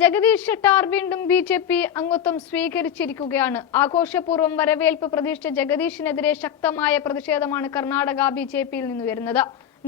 ജഗദീഷ് ഷെട്ടാർ വീണ്ടും B J P അംഗത്വം സ്വീകരിച്ചിരിക്കുകയാണ്. ആഘോഷപൂർവം വരവേൽപ്പ് പ്രതീക്ഷിച്ച ജഗദീഷിനെതിരെ ശക്തമായ പ്രതിഷേധമാണ് കർണാടക ബി ജെ പിയിൽ നിന്ന് വരുന്നത്.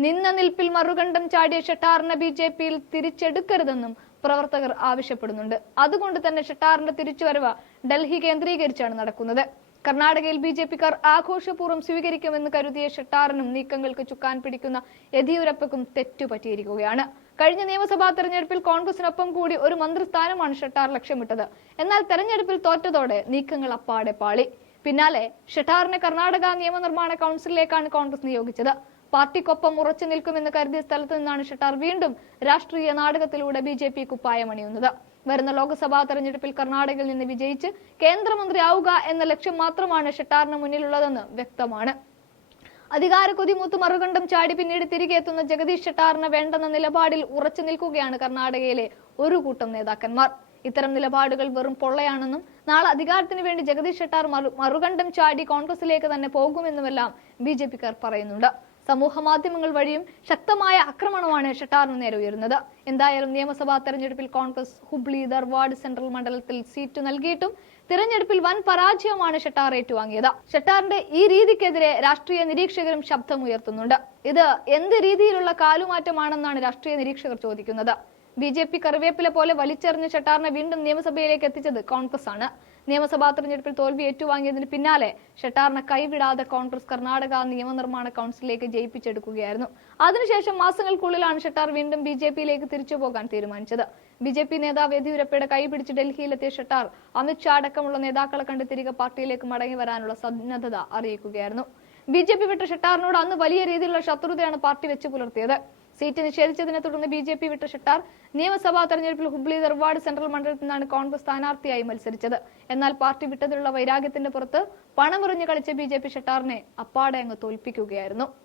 നിന്ന നിൽപ്പിൽ മറുകണ്ഠം ചാടിയ ഷെട്ടാറിനെ ബി ജെ പിയിൽ തിരിച്ചെടുക്കരുതെന്നും പ്രവർത്തകർ ആവശ്യപ്പെടുന്നുണ്ട്. അതുകൊണ്ട് തന്നെ ഷെട്ടാറിന്റെ തിരിച്ചുവരവ് ഡൽഹി കേന്ദ്രീകരിച്ചാണ് നടക്കുന്നത്. കർണാടകയിൽ ബി ജെ പിക്കാർ ആഘോഷപൂർവം സ്വീകരിക്കുമെന്ന് കരുതിയ ഷെട്ടാറിനും നീക്കങ്ങൾക്ക് ചുക്കാൻ പിടിക്കുന്ന യെദ്യൂരപ്പക്കും തെറ്റുപറ്റിയിരിക്കുകയാണ്. കഴിഞ്ഞ നിയമസഭാ തെരഞ്ഞെടുപ്പിൽ കോൺഗ്രസിനൊപ്പം കൂടി ഒരു മന്ത്രിസ്ഥാനമാണ് ഷെട്ടാർ ലക്ഷ്യമിട്ടത്. എന്നാൽ തെരഞ്ഞെടുപ്പിൽ തോറ്റതോടെ നീക്കങ്ങൾ അപ്പാടെ പാളി. പിന്നാലെ ഷെട്ടാറിനെ കർണാടക നിയമനിർമ്മാണ കൗൺസിലിലേക്കാണ് കോൺഗ്രസ് നിയോഗിച്ചത്. പാർട്ടിക്കൊപ്പം ഉറച്ചു നിൽക്കുമെന്ന് കരുതിയ സ്ഥലത്ത് നിന്നാണ് ഷെട്ടാർ വീണ്ടും രാഷ്ട്രീയ നാടകത്തിലൂടെ ബി ജെ പി കുപ്പായമണിയുന്നത് വരുന്ന ലോക്സഭാ തെരഞ്ഞെടുപ്പിൽ കർണാടകയിൽ നിന്ന് വിജയിച്ച് കേന്ദ്രമന്ത്രിയാവുക എന്ന ലക്ഷ്യം മാത്രമാണ് ഷെട്ടാറിന് മുന്നിലുള്ളതെന്ന് വ്യക്തമാണ്. അധികാര കൊതിമൂത്ത് മറുകണ്ഠം ചാടി പിന്നീട് തിരികെ എത്തുന്ന ജഗദീഷ് ഷെട്ടാറിന് വേണ്ടെന്ന നിലപാടിൽ ഉറച്ചു നിൽക്കുകയാണ് കർണാടകയിലെ ഒരു കൂട്ടം നേതാക്കന്മാർ. ഇത്തരം നിലപാടുകൾ വെറും പൊള്ളയാണെന്നും നാളെ അധികാരത്തിന് വേണ്ടി ജഗദീഷ് ഷെട്ടാർ മറുകണ്ടം ചാടി കോൺഗ്രസിലേക്ക് തന്നെ പോകുമെന്നുമെല്ലാം ബി ജെ പിക്കാർ പറയുന്നുണ്ട്. സമൂഹ മാധ്യമങ്ങൾ വഴിയും ശക്തമായ ആക്രമണമാണ് ഷട്ടാറിന് നേരെ ഉയരുന്നത്. എന്തായാലും നിയമസഭാ തെരഞ്ഞെടുപ്പിൽ കോൺഗ്രസ് ഹുബ്ലി ദർവാഡ് സെൻട്രൽ മണ്ഡലത്തിൽ സീറ്റ് നൽകിയിട്ടും തിരഞ്ഞെടുപ്പിൽ വൻ പരാജയമാണ് ഷട്ടാർ ഏറ്റുവാങ്ങിയത്. ഷട്ടാറിന്റെ ഈ രീതിക്കെതിരെ രാഷ്ട്രീയ നിരീക്ഷകരും ശബ്ദമുയർത്തുന്നുണ്ട് ഇത് എന്ത് രീതിയിലുള്ള കാലുമാറ്റമാണെന്നാണ് രാഷ്ട്രീയ നിരീക്ഷകർ ചോദിക്കുന്നത്. ബി ജെ പി കറിവേപ്പില പോലെ വലിച്ചെറിഞ്ഞ ഷെട്ടാറിനെ വീണ്ടും നിയമസഭയിലേക്ക് എത്തിച്ചത് കോൺഗ്രസ് ആണ്. നിയമസഭാ തെരഞ്ഞെടുപ്പിൽ തോൽവി ഏറ്റുവാങ്ങിയതിന് പിന്നാലെ ഷെട്ടാറിനെ കൈവിടാതെ കോൺഗ്രസ് കർണാടക നിയമനിർമ്മാണ കൗൺസിലിലേക്ക് ജയിപ്പിച്ചെടുക്കുകയായിരുന്നു. അതിനുശേഷം മാസങ്ങൾക്കുള്ളിലാണ് ഷട്ടാർ വീണ്ടും ബി ജെ പിയിലേക്ക് തിരിച്ചു പോകാൻ തീരുമാനിച്ചത്. ബി ജെ പി നേതാവ് യെദ്യൂരപ്പയുടെ കൈപിടിച്ച് ഡൽഹിയിലെത്തിയ ഷട്ടാർ അമിത്ഷാ അടക്കമുള്ള നേതാക്കളെ കണ്ട് തിരികെ പാർട്ടിയിലേക്ക് മടങ്ങി വരാനുള്ള സന്നദ്ധത അറിയിക്കുകയായിരുന്നു. ബി ജെ പി വിട്ട ഷെട്ടാറിനോട് അന്ന് വലിയ രീതിയിലുള്ള ശത്രുതയാണ് പാർട്ടി വെച്ച് പുലർത്തിയത്. സീറ്റ് നിഷേധിച്ചതിനെ തുടർന്ന് ബി ജെ പി വിട്ട ഷെട്ടാർ നിയമസഭാ തെരഞ്ഞെടുപ്പിൽ ഹുബ്ലി ദർവാഡ് സെൻട്രൽ മണ്ഡലത്തിൽ നിന്നാണ് കോൺഗ്രസ് സ്ഥാനാർത്ഥിയായി മത്സരിച്ചത്. എന്നാൽ പാർട്ടി വിട്ടതിലുള്ള വൈരാഗ്യത്തിന്റെ പുറത്ത് പണമെറിഞ്ഞ് കളിച്ച ബി ജെ പി ഷെട്ടാറിനെ അപ്പാടെ അങ്ങ് തോൽപ്പിക്കുകയായിരുന്നു.